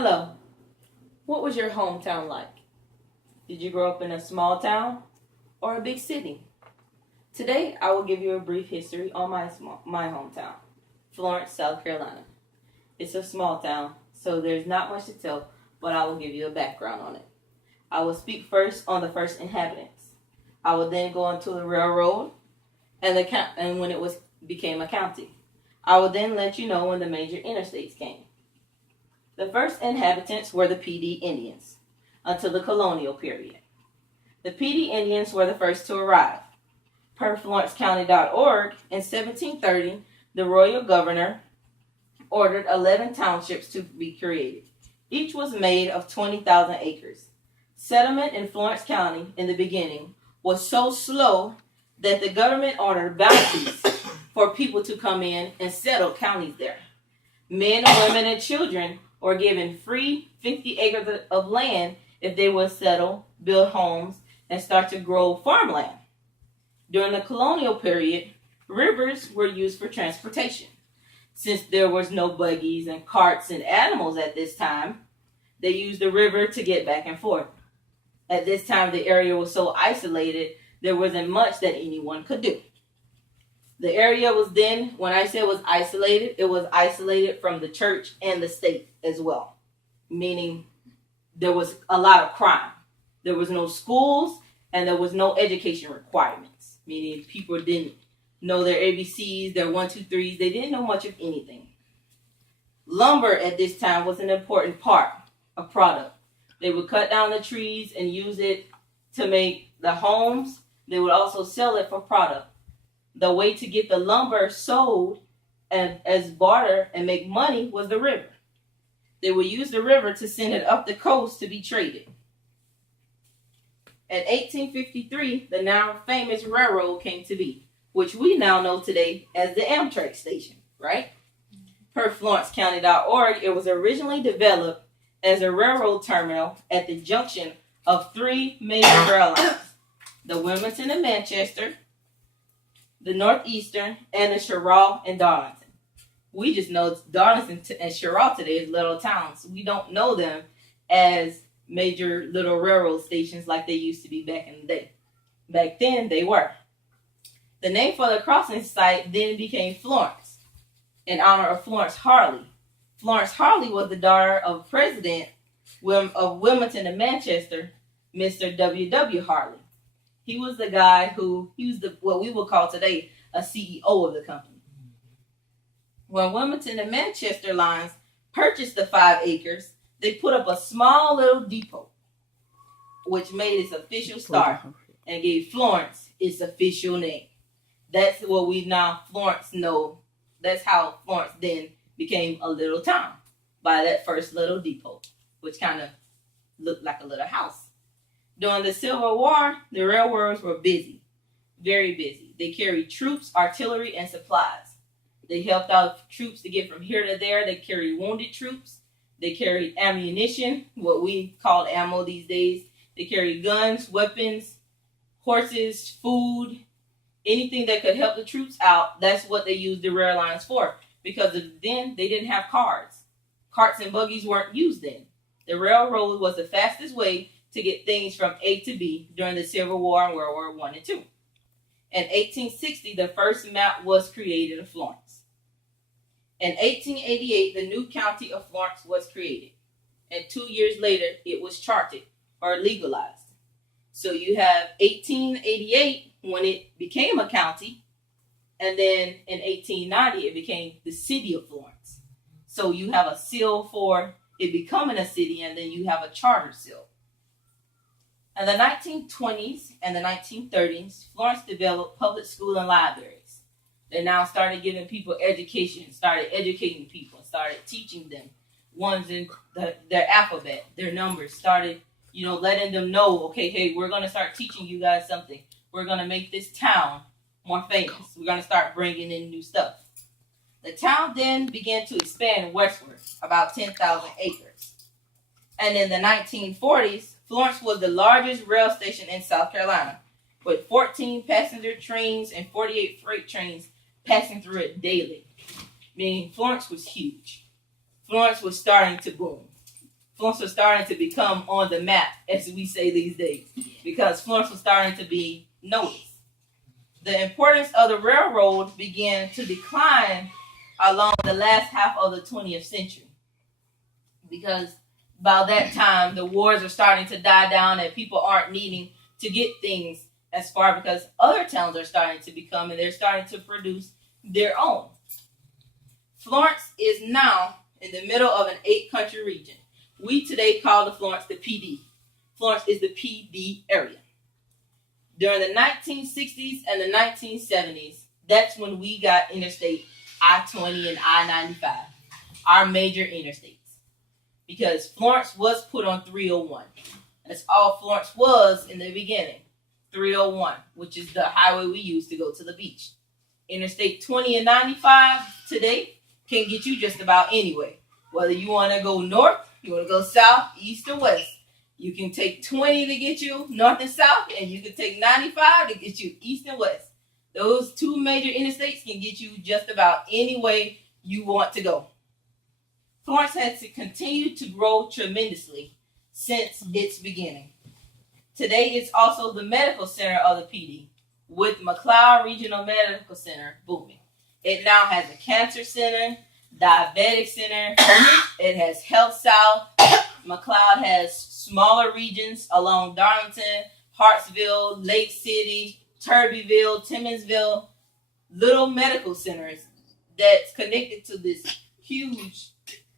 Hello. What was your hometown like? Did you grow up in a small town or a big city? Today, I will give you a brief history on my hometown, Florence, South Carolina. It's a small town, so there's not much to tell, but I will give you a background on it. I will speak first on the first inhabitants. I will then go into the railroad and when became a county. I will then let you know when the major interstates came. The first inhabitants were the Pee Dee Indians until the colonial period. The Pee Dee Indians were the first to arrive. Per FlorenceCounty.org, in 1730, the royal governor ordered 11 townships to be created. Each was made of 20,000 acres. Settlement in Florence County in the beginning was so slow that the government ordered bounties for people to come in and settle counties there. Men, women, and children were given free 50 acres of land if they would settle, build homes, and start to grow farmland. During the colonial period, rivers were used for transportation. Since there was no buggies and carts and animals at this time, they used the river to get back and forth. At this time, the area was so isolated, there wasn't much that anyone could do. The area was then, when I say it was isolated from the church and the state as well, meaning there was a lot of crime. There was no schools and there was no education requirements, meaning people didn't know their ABCs, their 1, 2, 3s. They didn't know much of anything. Lumber at this time was an important part of product. They would cut down the trees and use it to make the homes. They would also sell it for product. The way to get the lumber sold and as barter and make money was the river. They would use the river to send it up the coast to be traded. In 1853, the now famous railroad came to be, which we now know today as the Amtrak station, right? Per FlorenceCounty.org, it was originally developed as a railroad terminal at the junction of 3 major rail lines, the Wilmington and Manchester, the Northeastern, and the Sherrill and Darlington. We just know Darlington and Sherrill today as little towns. We don't know them as major little railroad stations like they used to be back in the day. Back then, they were. The name for the crossing site then became Florence, in honor of Florence Harley. Florence Harley was the daughter of President of Wilmington and Manchester, Mr. W.W. Harley. He was the guy he was what we would call today a CEO of the company. When Wilmington and Manchester lines purchased the 5 acres, they put up a small little depot, which made its official start and gave Florence its official name. That's what we now Florence know. That's how Florence then became a little town by that first little depot, which kind of looked like a little house. During the Civil War, the railroads were busy, very busy. They carried troops, artillery, and supplies. They helped out troops to get from here to there. They carried wounded troops. They carried ammunition, what we call ammo these days. They carried guns, weapons, horses, food, anything that could help the troops out. That's what they used the rail lines for. Because then they didn't have cars. Carts and buggies weren't used then. The railroad was the fastest way to get things from A to B during the Civil War and World War I and II. In 1860, the first map was created of Florence. In 1888, the new county of Florence was created. And 2 years later, it was charted or legalized. So you have 1888 when it became a county. And then in 1890, it became the city of Florence. So you have a seal for it becoming a city, and then you have a charter seal. In the 1920s and the 1930s, Florence developed public school and libraries. They now started giving people education, started educating people, started teaching them ones in their alphabet, their numbers, started, letting them know, okay, hey, we're going to start teaching you guys something. We're going to make this town more famous. We're going to start bringing in new stuff. The town then began to expand westward, about 10,000 acres. And in the 1940s, Florence was the largest rail station in South Carolina, with 14 passenger trains and 48 freight trains passing through it daily, meaning Florence was huge. Florence was starting to boom. Florence was starting to become on the map, as we say these days, because Florence was starting to be noticed. The importance of the railroad began to decline along the last half of the 20th century, because by that time the wars are starting to die down and people aren't needing to get things as far, because other towns are starting to become, and they're starting to produce their own. Florence is now in the middle of an 8-country region. We today call the Florence the PD. Florence is the PD area. During the 1960s and the 1970s, that's when we got Interstate I-20 and I-95, our major interstates. Because Florence was put on 301. That's all Florence was in the beginning, 301, which is the highway we use to go to the beach. Interstate 20 and 95 today can get you just about anywhere. Whether you want to go north, you want to go south, east, or west. You can take 20 to get you north and south, and you can take 95 to get you east and west. Those two major interstates can get you just about any way you want to go. Florence has continued to grow tremendously since its beginning. Today, it's also the medical center of the PD, with McLeod Regional Medical Center booming. It now has a cancer center, diabetic center, it has Health South. McLeod has smaller regions along Darlington, Hartsville, Lake City, Turbyville, Timmonsville, little medical centers that's connected to this huge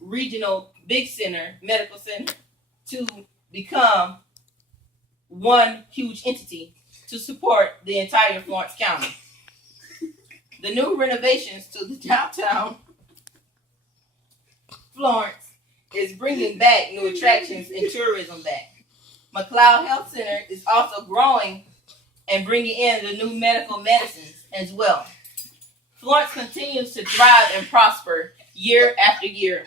regional big center, medical center, to become one huge entity to support the entire Florence County. The new renovations to the downtown Florence is bringing back new attractions and tourism back. McLeod Health Center is also growing and bringing in the new medical medicines as well. Florence continues to thrive and prosper year after year.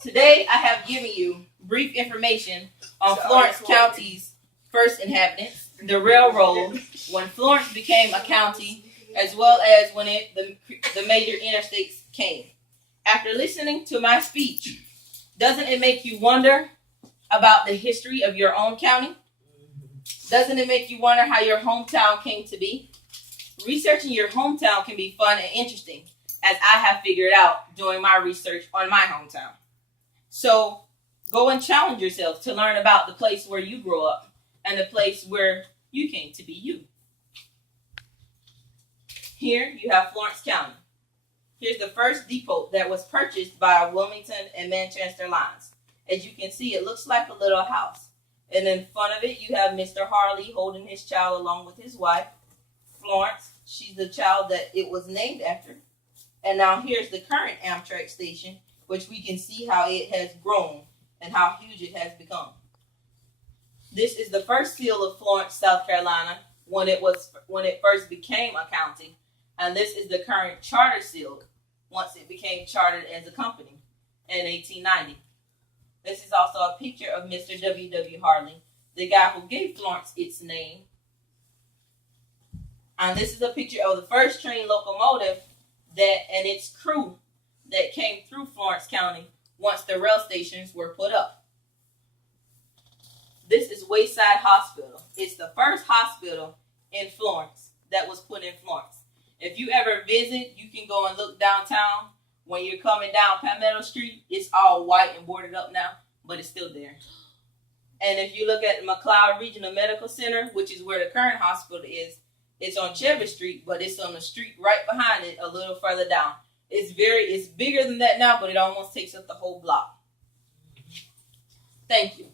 Today, I have given you brief information on Florence County's first inhabitants, the railroad, when Florence became a county, as well as when the major interstates came. After listening to my speech, doesn't it make you wonder about the history of your own county? Doesn't it make you wonder how your hometown came to be? Researching your hometown can be fun and interesting, as I have figured out doing my research on my hometown. So go and challenge yourself to learn about the place where you grew up and the place where you came to be you. Here you have Florence County. Here's the first depot that was purchased by Wilmington and Manchester lines. As you can see, it looks like a little house. And in front of it, you have Mr. Harley holding his child along with his wife, Florence. She's the child that it was named after. And now here's the current Amtrak station, which we can see how it has grown and how huge it has become. This is the first seal of Florence, South Carolina, when it first became a county. And this is the current charter seal, once it became chartered as a company in 1890. This is also a picture of Mr. W.W. Harley, the guy who gave Florence its name. And this is a picture of the first train locomotive and its crew that came through Florence County once the rail stations were put up. This is Wayside Hospital. It's the first hospital in Florence that was put in Florence. If you ever visit, you can go and look downtown. When you're coming down Palmetto Street, it's all white and boarded up now, but it's still there. And if you look at McLeod Regional Medical Center, which is where the current hospital is, it's on Chevy Street, but it's on the street right behind it a little further down. It's bigger than that now, but it almost takes up the whole block. Thank you.